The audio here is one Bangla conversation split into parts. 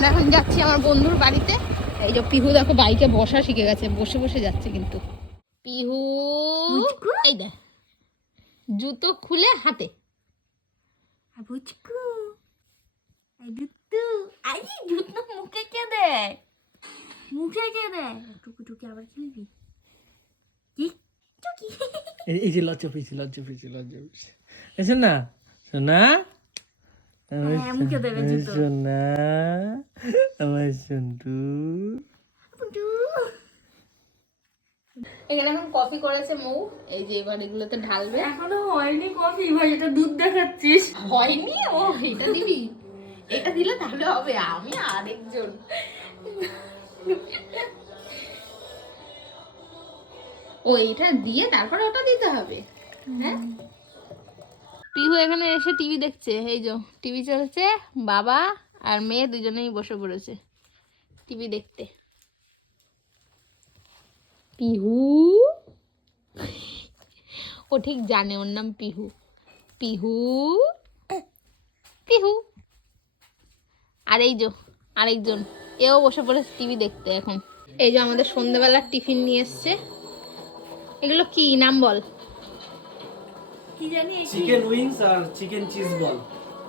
আমরা এখন যাচ্ছি আমার বন্ধুর বাড়িতে। এই যে পিহু দেখো বাইকে বসা শিখে গেছে, বসে বসে যাচ্ছে কিন্তু। পিহু এই দেখ জুতো খুলে হাতে। জুতো মুখে কে দেয়? মুখে কে দেয়? টুকি টুকি আবার খেলবি? কি টুকি? এই যে লজ্জা পেয়েছি এসে না সোনা, মুখে দেবে জুতো। সোনা আমার সন্টু। এখানে এখন কফি করেছে মৌ, এই যে এবার এগুলোতে ঢালবে। এখনো হয়নি কফি ভাই, এটা দুধ দেখাচ্ছিস। হয়নি? ও এটা দিবি, এটা দিলে তাহলে হবে। আমি আরেকজন ও এটা দিয়ে তারপরে ওটা দিতে হবে। হ্যাঁ, পিহু এখানে এসে টিভি দেখছে। এই যে টিভি চলছে, বাবা আর মেয়ে দুজনেই বসে পড়েছে টিভি দেখতে। পিহু ও ঠিক জানে ওর নাম পিহু। পিহু পিহু। আর এই যে আরেকজন, এও বসে পড়েছে টিভি দেখতে এখন। এই যে আমাদের সন্ধ্যেবেলার টিফিন নিয়ে এসছে। এগুলো কি নাম বল? কি জানি, চিকেন উইংস আর chicken cheese ball.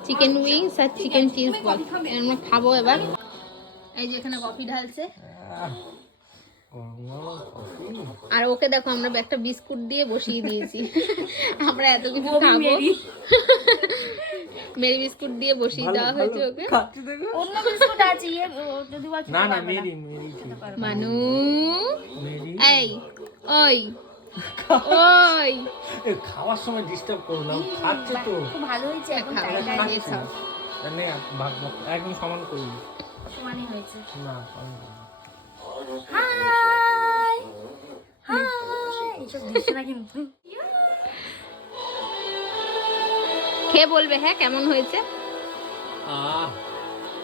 Chicken wings আর চিকেন চিজ বল আমরা খাবো এবার। এই যে এখানে কফি ঢালছে। আর ওকে দেখো আমরা একটা বিস্কুট দিয়ে বসিয়ে দিয়েছি। আমরা এত কিছু খাবো, মেরি বিস্কুট দিয়ে বসিয়ে দেওয়া হয়েছে ওকে। অন্য বিস্কুট আছে যদি বল। না না মেরি মানু এই ওই ওই খাওয়ার সময় ডিস্টার্ব করো না, খাচ্ছে তো। খুব ভালো হয়েছে, এখন খাবে, টাইম খাবে, দিয়েছে। নে ভাগ ভাগ একদম সমান করে দিই। সমানই হয়েছে। না সমান করে দিই। হাই হাই, এইসব দিচ্ছে না কিন্তু। খেয়ে বলবে হ্যাঁ কেমন হয়েছে।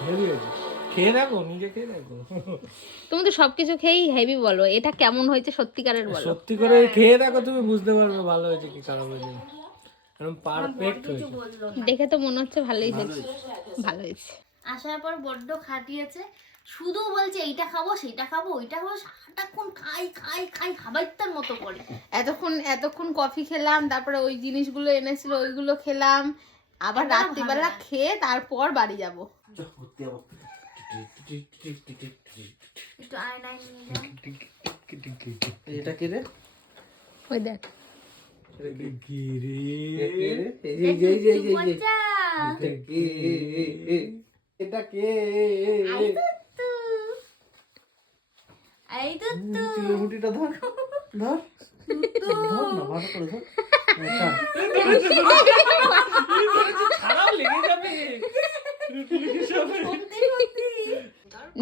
হেভি হয়েছে, খেয়ে দেখো, নিজে খেয়ে দেখো। তুমি তো সবকিছু খেয়েই হেভি বলো, এটা কেমন হয়েছে সত্যিকারের বলো। সত্যি করে খেয়ে দেখো, তুমি বুঝতে পারবে ভালো হয়েছে কি খারাপ হয়েছে। একদম পারফেক্ট হয়েছে। দেখে তো মনে হচ্ছে ভালোই হয়েছে, ভালো হয়েছে। আসার পর বড্ড খাটিয়েছে, শুধু বলছে এইটা খাবো সেইটা খাবো ওইটা খাবো, সারাটাক্ষণ খাই খাই খাই হাবাইতার মতো করে। এতক্ষণ কফি খেলাম, তারপরে ওই জিনিসগুলো এনেছিল ওইগুলো খেলাম, আবার রাত্রিবেলা খেয়ে তারপর বাড়ি যাব। একটু আয়নায় নিয়ে যাও। এটা কি রে? ওই দেখ কি রে? এটা কে? এই দুত্তু, মুটিটা ধর ধর ধর না, ভালো করে ধর। খারাপ লেগে যাবে।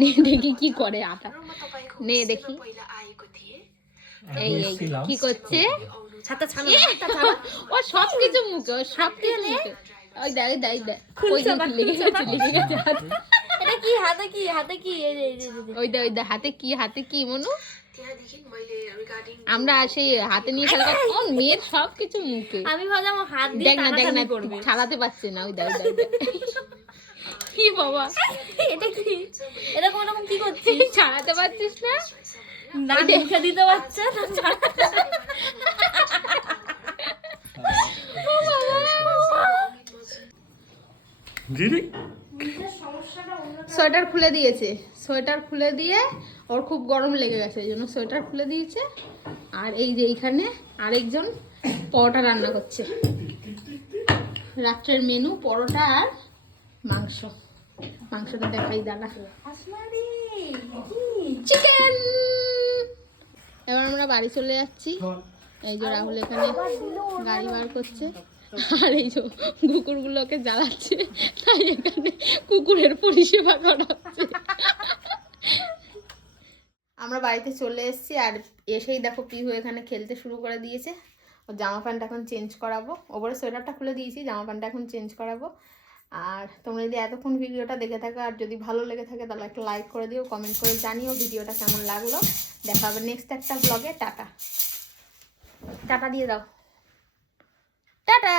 নে দেখি কি করে আটা, নে দেখি। এই এই কি করছে? ছাতা ছানা ও সব কিছু মুখে, ও সব কিছু মুখে। ওই দেখ ওই দেখ দেখ, ওই যে লেগে গেছে হাতে। এটা কি হাতে কি হাতে কি? এই যে ওই দেখ হাতে কি মনু? আমরা সেই হাতে নিয়ে খেলা করছি, ওর মেয়ের সব কিছু মুখে। আমি ভাবলাম হাত দিয়ে দেখ না টানাটানি করবে। ছাড়াতে পারছে না। ওই দেখ কি বাবা, এটা কি? এটা কোন রকম কি করছিস? ছাড়াতে পারছিস না? না মুখে দিতে পারছে না, সোয়েটার খুলে দিয়েছে, সোয়েটার খুলে দিয়ে ওর খুব গরম লেগে গেছে, এই জন্য সোয়েটার খুলে দিয়েছে। আর এই যে এইখানে আরেকজন পরোটা রান্না করছে, রাত্রের মেনু পরোটা আর মাংস। মাংসটা দেখাই দাঁড়া, চিকেন। এবার আমরা বাড়ি চলে যাচ্ছি। এই যে রাহুল এখানে গাড়ি বার করছে, আর এই যে কুকুরগুলোকে জ্বালাচ্ছে, তাই এখানে কুকুরের পরিষেবা করা হচ্ছে। আমরা বাড়িতে চলে এসেছি, আর এসেই দেখো পিহু এখানে খেলতে শুরু করে দিয়েছে। ওর জামা প্যান্ট এখন চেঞ্জ করাবো, ওপরে সোয়েটারটা খুলে দিয়েছি, জামা প্যান্টটা এখন চেঞ্জ করাবো। আর তোমরা যদি এতক্ষণ ভিডিওটা দেখে থাকো, আর যদি ভালো লেগে থাকে তাহলে একটা লাইক করে দিও, কমেন্ট করে জানিও ভিডিওটা কেমন লাগলো। দেখা হবে নেক্সট একটা ব্লগে। টাটা টাটা দিয়ে দাও, টাটা।